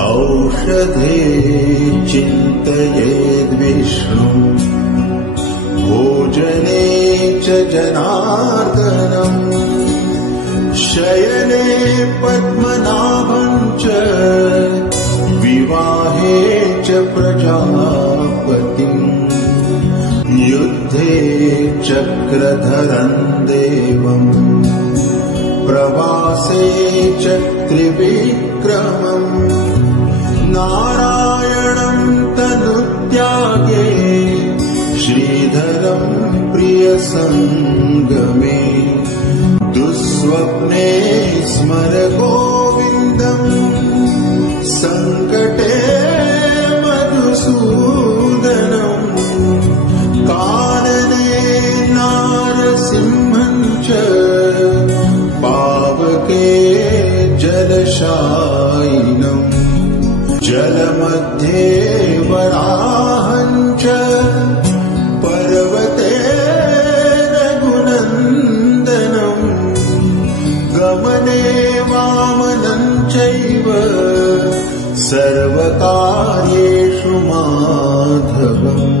औषधे चिन्तयेद्विष्णुम् भोजने च जनार्दनम् शयने पद्मनाभम् च विवाहे च प्रजापतिम् युद्धे चक्रधरम् देवम् प्रवासे च त्रिविक्रमम् नारायणम् तनुत्यागे श्रीधरम् प्रियसङ्गमे दुःस्वप्ने स्मर गोविन्दम् सङ्कटे मधुसूदनम् कानने नारसिंहम् च पावके जलशायिनम् जलमध्ये वराहम् च पर्वते रघुनन्दनम् गमने वामनम् चैव सर्वकार्येषु माधवम्।